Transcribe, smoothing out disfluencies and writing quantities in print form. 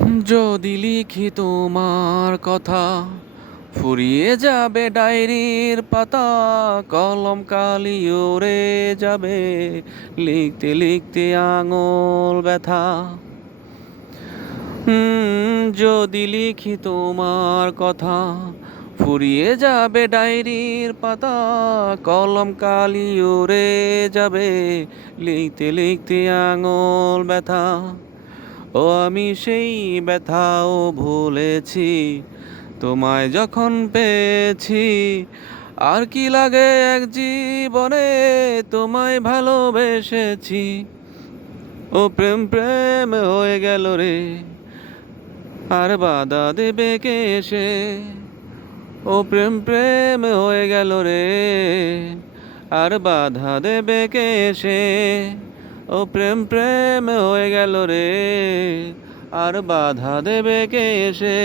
যদি লিখি তোমার কথা, ফুরিয়ে যাবে ডায়েরির পাতা, কলম কালি উড়ে যাবে, লিখতে লিখতে আঙুল ব্যথা। যদি লিখি তোমার কথা, ফুরিয়ে যাবে ডায়েরির পাতা, কলম কালি উড়ে যাবে, লিখতে লিখতে আঙুল ব্যথা। ও আমি সেই ব্যথাও ভুলেছি, তোমায় যখন পেয়েছি। আর কি লাগে এক জীবনে, তোমায় ভালোবেসেছি। ও প্রেম প্রেম হয়ে গেল রে, আর বাধা দেবে কে এসে। ও প্রেম প্রেম হয়ে গেল রে, আর বাধা দেবে কে এসে। ও প্রেম প্রেম হয়ে গেল রে, আর বাধা দেবে কে এসে।